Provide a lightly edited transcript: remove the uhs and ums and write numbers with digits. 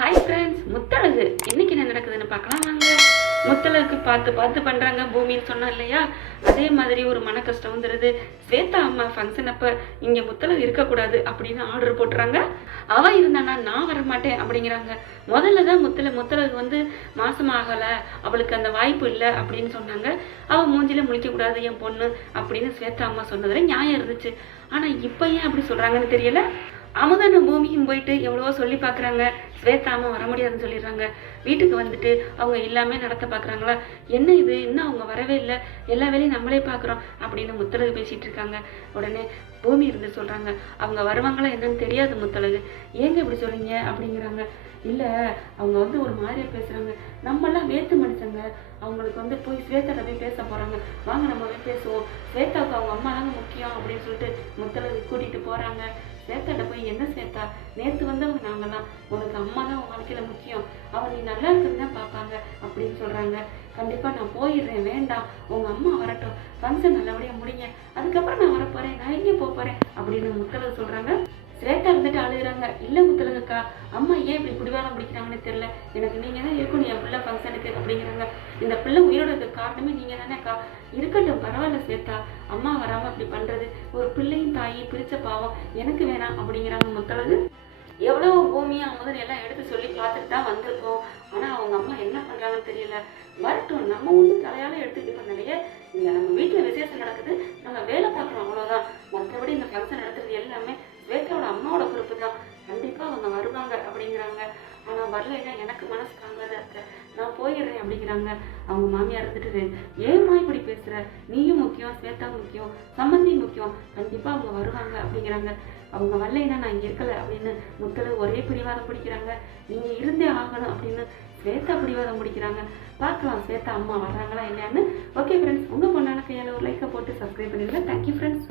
Hi friends, Muthazhagu இன்னைக்கு என்ன நடக்குதுன்னு பார்க்கலாம் வாங்க. முத்தழகுக்கு பார்த்து பார்த்து பண்ணுறாங்க பூமின்னு சொன்னோம் இல்லையா, அதே மாதிரி ஒரு மன கஷ்டம் வந்துடுது. ஸ்வேதா அம்மா ஃபங்க்ஷன் அப்போ இங்கே முத்தழகு இருக்கக்கூடாது அப்படின்னு ஆர்டர் போட்டுறாங்க. அவள் இருந்தானா நான் வரமாட்டேன் அப்படிங்கிறாங்க. முதல்ல தான் முத்தழகு வந்து மாசம் ஆகலை, அவளுக்கு அந்த வாய்ப்பு இல்லை அப்படின்னு சொன்னாங்க. அவள் மூஞ்சில முழிக்கக்கூடாது என் பொண்ணு அப்படின்னு ஸ்வேதா அம்மா சொன்னதில் நியாயம் இருந்துச்சு. ஆனால் இப்போ ஏன் அப்படி சொல்கிறாங்கன்னு தெரியல. அமுதனும் பூமியும் போயிட்டு எவ்வளவோ சொல்லி பார்க்குறாங்க. ஸ்வேதா அம்மா வர முடியாதுன்னு சொல்லிடுறாங்க. வீட்டுக்கு வந்துட்டு அவங்க எல்லாமே நடத்த பார்க்குறாங்களா, என்ன இது இன்னும் அவங்க வரவே இல்லை, எல்லா வேலையும் நம்மளே பார்க்குறோம் அப்படின்னு முத்தழகு பேசிகிட்டு இருக்காங்க. உடனே பூமி இருந்து சொல்கிறாங்க, அவங்க வருவாங்களா என்னன்னு தெரியாது முத்தழகு, ஏங்க இப்படி சொல்றீங்க அப்படிங்கிறாங்க. இல்லை அவங்க வந்து ஒரு மாதிரியாக பேசுகிறாங்க, நம்மளாம் வேத்து மனுஷங்க, அவங்களுக்கு வந்து போய் ஸ்வேதாட்ட போய் பேச போகிறாங்க, வாங்க நம்ம போய் பேசுவோம், ஸ்வேதாவுக்கு அவங்க அம்மா தாங்க முக்கியம் அப்படின்னு சொல்லிட்டு முத்தழகு கூட்டிகிட்டு போகிறாங்க. ஸ்வேதாட்ட போய் என்ன ஸ்வேதா, நேற்று வந்தவங்க நாங்களாம், உனக்கு அம்மா தான் உன் வாழ்க்கையில் முக்கியம், அவன் நீ நல்லா இருக்குன்னு தான் பார்ப்பாங்க அப்படின்னு சொல்கிறாங்க. கண்டிப்பாக நான் போயிடுறேன், வேண்டாம் உங்கள் அம்மா வரட்டும், ஃபங்க்ஷன் நல்லபடியாக முடிங்க, அதுக்கப்புறம் நான் வரப்போகிறேன், நான் எங்கே போகிறேன் அப்படின்னு முத்தழகு சொல்கிறாங்க. ஸ்வேதா இருந்துட்டு அழுகுறாங்க. இல்லை முத்தழகுக்கா, அம்மா ஏன் இப்படி பிடிவாதம் பிடிக்கிறாங்கன்னு தெரியல, எனக்கு நீங்கள் தான் இருக்கணும் என் பிள்ளை ஃபங்க்ஷனுக்கு அப்படிங்கிறாங்க. இந்த பிள்ளை உயிரோட இருக்க காரணமே நீங்கள் தானேக்கா, இருக்கட்டும் பரவாயில்ல ஸ்வேதா, அம்மா வராமல் அப்படி பண்ணுறது, ஒரு பிள்ளையும் தாயும் பிரித்த பாவம் எனக்கு வேணாம் அப்படிங்கிறாங்க முத்தழகு. எவ்வளோ பூமியாக முதல் எல்லாம் எடுத்து சொல்லி பார்த்துட்டு தான் வந்திருக்கோம், ஆனால் அவங்க அம்மா என்ன பண்ணுறாங்கன்னு தெரியல. வரட்டும், நம்ம ஒன்று தலையால் எடுத்துக்கிட்டு பண்ணலையே, இந்த நம்ம வீட்டில் விசேஷம் நடக்குது, நம்ம வேலை பார்க்குறோம் அவ்வளோதான், மற்றபடி இந்த ஃபங்க்ஷன் நடத்துறது எல்லாமே ஸ்வேதாவோட அம்மாவோட பொறுப்பு தான், கண்டிப்பாக அவங்க வருவாங்க அப்படிங்கிறாங்க. ஆனால் வரலைன்னா எனக்கு மனசு தாங்காத இருக்க, நான் போயிடுறேன் அப்படிங்கிறாங்க. அவங்க மாமியார் இருந்துட்டு, ஏம்மா இப்படி பேசுகிற, நீயும் முக்கியம், ஸ்வேதா முக்கியம், சம்மந்தி முக்கியம், கண்டிப்பாக அவங்க வருவாங்க அப்படிங்கிறாங்க. அவங்க வரலைன்னா நான் இங்கே இருக்கலை அப்படின்னு முத்தழகு ஒரே பிடிவாதம் பிடிக்கிறாங்க. நீங்கள் இருந்தே ஆகணும் அப்படின்னு ஸ்வேதா பிடிவாதம் பிடிக்கிறாங்க. பார்க்கலாம் ஸ்வேதா அம்மா வர்றாங்களா இல்லையான்னு. ஓகே ஃப்ரெண்ட்ஸ், உங்கள் பொண்ணான கையால் ஒரு லைக்கை போட்டு சப்ஸ்கிரைப் பண்ணிடுங்க. Thank you friends.